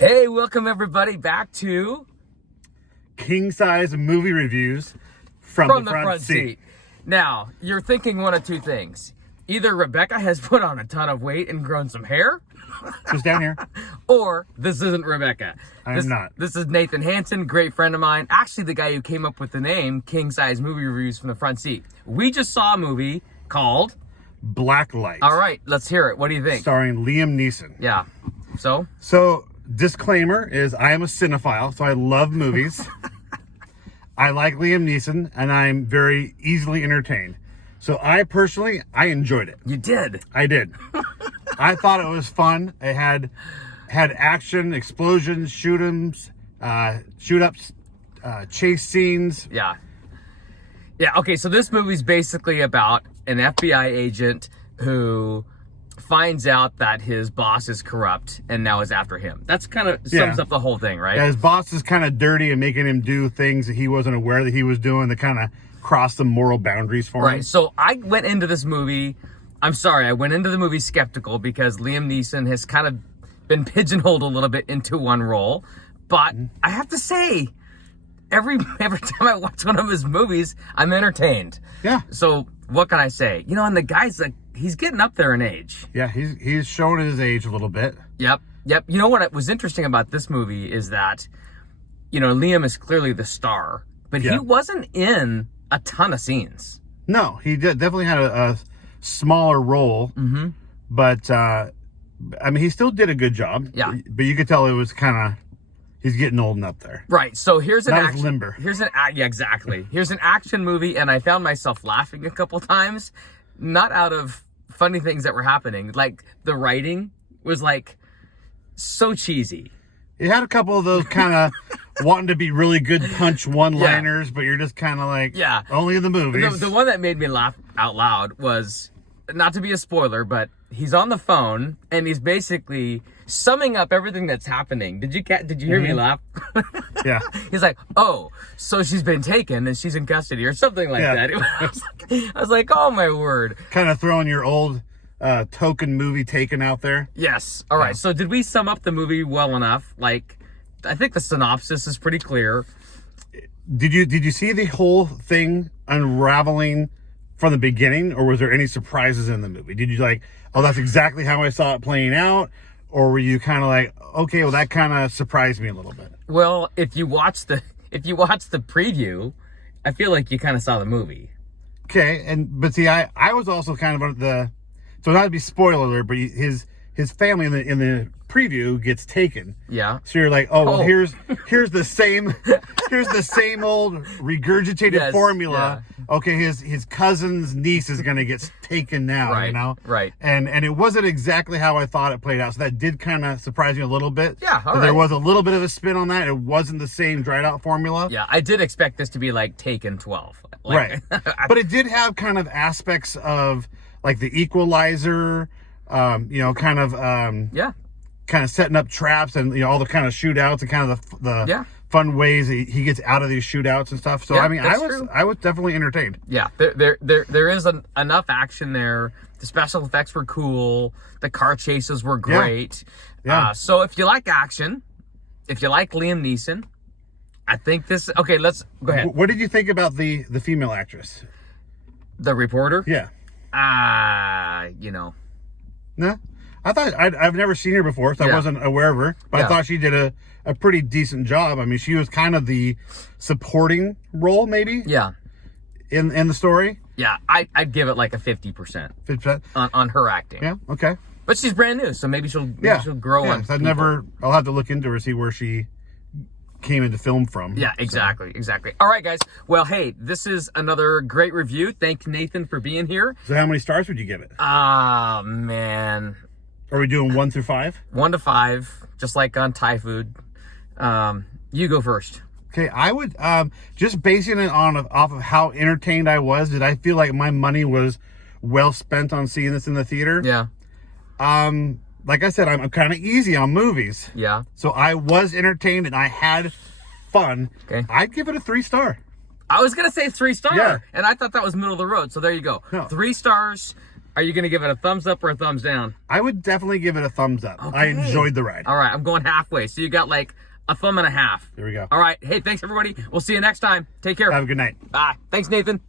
Hey, welcome everybody back to King size movie reviews from the front seat. Now, you're thinking one of two things. Either Rebecca has put on a ton of weight and grown some hair, Just down here. or this isn't Rebecca. I'm not. This is Nathan Hansen, great friend of mine. Actually, the guy who came up with the name King Size Movie Reviews from the Front Seat. We just saw a movie called Blacklight. All right, let's hear it. What do you think? Starring Liam Neeson. Yeah. So, disclaimer is I am a cinephile, so I love movies. I like Liam Neeson, and I'm very easily entertained. So I enjoyed it. you did. I did. I thought it was fun. It had action, explosions, shoot-ups, chase scenes. Yeah. Yeah, okay, so this movie's basically about an FBI agent who finds out that his boss is corrupt and now is after him. That's kind of sums up the whole thing, right? Yeah, his boss is kind of dirty and making him do things that he wasn't aware that he was doing that kind of crossed the moral boundaries for him. Right, so I went into the movie skeptical because Liam Neeson has kind of been pigeonholed a little bit into one role. But I have to say, every time I watch one of his movies, I'm entertained. Yeah. So what can I say? You know, and the guy's like, he's getting up there in age. Yeah, he's showing his age a little bit. Yep. You know what was interesting about this movie is that, you know, Liam is clearly the star, but he wasn't in a ton of scenes. No, he definitely had a smaller role. Mm-hmm. But, I mean, he still did a good job. Yeah. But you could tell it was kind of, he's getting old and up there. Right. So here's an action. Limber. Yeah, exactly. Here's an action movie, and I found myself laughing a couple times, not out of funny things that were happening. Like, the writing was, like, so cheesy. It had a couple of those kind of wanting to be really good punch one-liners, but you're just kind of like, only in the movies. The one that made me laugh out loud was, not to be a spoiler, but he's on the phone, and he's basically summing up everything that's happening. Did you hear me laugh? Yeah. He's like, oh, so she's been taken and she's in custody or something like that. I was like, oh my word. Kind of throwing your old token movie Taken out there. Yes. All right. So did we sum up the movie well enough? Like, I think the synopsis is pretty clear. Did you see the whole thing unraveling from the beginning, or was there any surprises in the movie? Did you like, oh, that's exactly how I saw it playing out? Or were you kind of like, okay, well, that kind of surprised me a little bit? Well, if you watch the preview, I feel like you kind of saw the movie. Okay, but see, I was also kind of so not to be spoiler alert, but his family in the preview gets taken. Yeah. So you're like, oh, well, here's the same old regurgitated formula. Yeah. Okay, his cousin's niece is gonna get taken now, right, you know? Right. And it wasn't exactly how I thought it played out. So that did kind of surprise me a little bit. Yeah, all right. There was a little bit of a spin on that. It wasn't the same dried out formula. Yeah, I did expect this to be like Taken 12. Right. But it did have kind of aspects of like the Equalizer, kind of setting up traps and, you know, all the kind of shootouts and kind of the fun ways that he gets out of these shootouts and stuff. So, I mean, I was definitely entertained. Yeah, there is enough action there. The special effects were cool. The car chases were great. Yeah. So if you like action, if you like Liam Neeson, I think this... Okay, let's... Go ahead. What did you think about the female actress? The reporter? Yeah. You know. No? I thought I've never seen her before, so I wasn't aware of her. But I thought she did a pretty decent job. I mean, she was kind of the supporting role, maybe. Yeah. In the story. Yeah, I'd give it like a 50%. 50% on her acting. Yeah. Okay. But she's brand new, so maybe she'll grow on. I'll have to look into her, see where she came into film from. Yeah, exactly. All right, guys. Well, hey, this is another great review. Thank Nathan for being here. So how many stars would you give it? Man. Are we doing 1 through 5? 1 to 5, just like on Thai food. You go first. Okay, I would just basing it off of how entertained I was. Did I feel like my money was well spent on seeing this in the theater? Yeah. Like I said, I'm kind of easy on movies. Yeah. So I was entertained and I had fun. Okay. I'd give it a 3-star. I was gonna say 3-star, Yeah. and I thought that was middle of the road. So there you go. No. 3 stars. Are you going to give it a thumbs up or a thumbs down? I would definitely give it a thumbs up. Okay. I enjoyed the ride. All right, I'm going halfway. So you got like a thumb and a half. There we go. All right. Hey, thanks everybody. We'll see you next time. Take care. Have a good night. Bye. Thanks, Nathan.